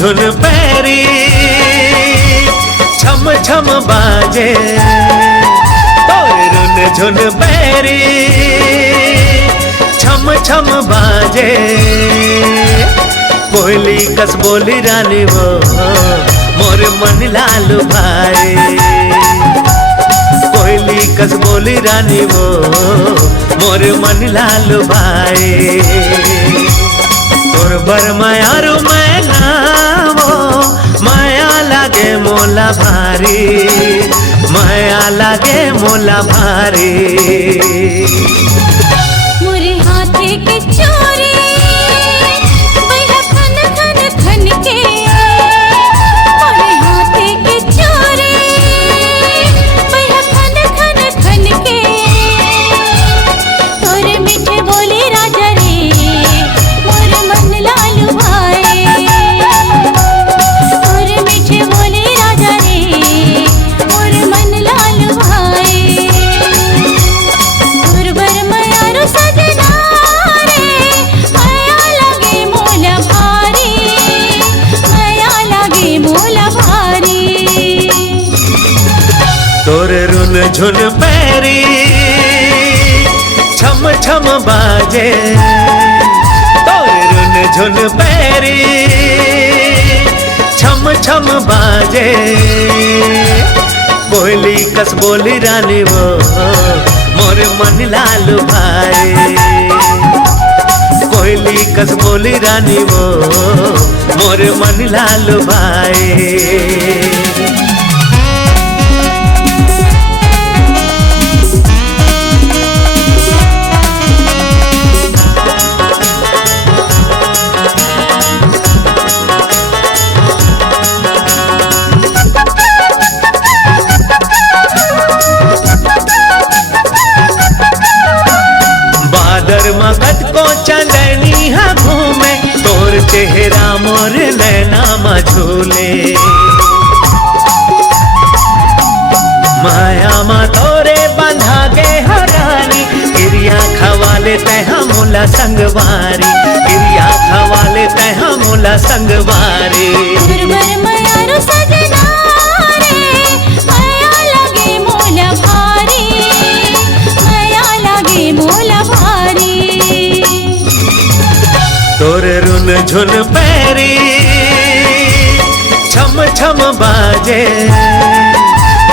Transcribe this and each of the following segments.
झुन पैरी छम छम बाजे, तोरे रुन झुन पैरी छम छम बाजे। कोयली कस बोली रानी वो मोर मन लाल भाई, कोयली कस बोली रानी वो मोर मन लाल भाई। तोर बर मायारू मैना वो माया लागे मोला भारी, माया लागे मोला भारी। मोरे हाथे के चोरी खन खन खन के, मोरे हाथे के चोरी खन खन खन के। तोरे मीठे बोली राजा रे मोर मन लाल भाई, तोरे मीठे बोली राजा रे मोर मन लाल भाई। तोर बर मायारू सजना रे माया लागे मोला भारी, माया लागे मोला भारी। तोर रुन झुन पैरी छम छम बाजे, तोरे रुन झुन पैरी छम छम बाजे। कोयली कस बोली रानी वो मोर मन लाल भाई, कोयली कस बोली रानी वो मोर मन लाल भाई। बादर मगध को चंदनी हा घूमे, तोर चेहरा मोर नैना मा झूले। माया मा तोरे बंधा गे हरानी, क्रिया खवाले तैहा मोला संगवारी, क्रिया खवाले तैहा मोला संगवारी। तोर बर मायारू सजना रे माया लागे मोला भारी, माया लागे मोला भारी। तोर रुन झुन पैरी छम छम बाजे,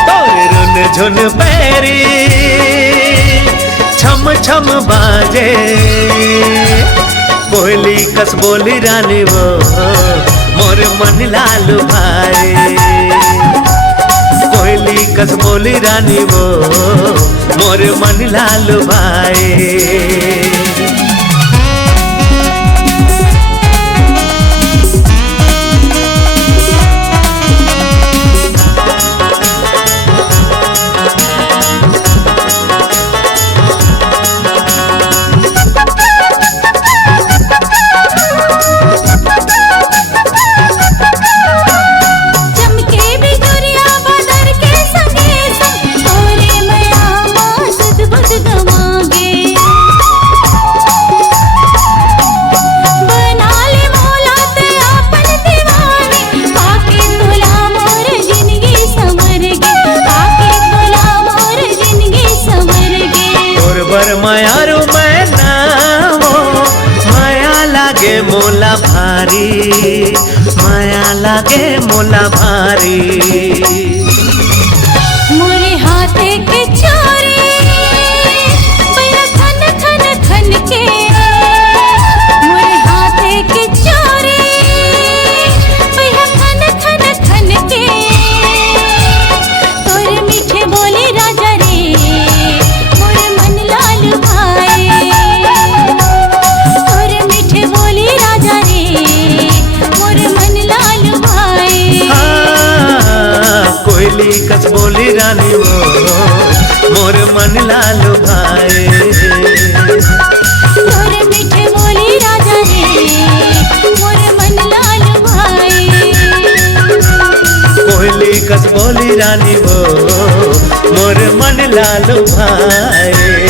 तोर रुन झुन पैरी छम छम बाजे। कोयली कस बोली रानी वो मोर मन लाल भाई, कोयली कस बोली रानी वो मोर मन लाल भाई। बर मायारू मैना वो माया लागे मोला भारी, माया लागे मोला भारी। मोरे हाथे के चोरी खन खन खन के, मोरे हाथे के चोरी खन खन खन के। तोरे मीठे बोली राजा रे मोर मन लाल भाई, तोरे मीठे बोली राजा रे मोर मन लाल भाई। कोयली कस बोली रानी वो मोर मन लाल भाई, तोरे मीठे बोली राजा रे मोर मन लाल भाई। कोयली कस बोली रानी वो मोर मन लाल भाई।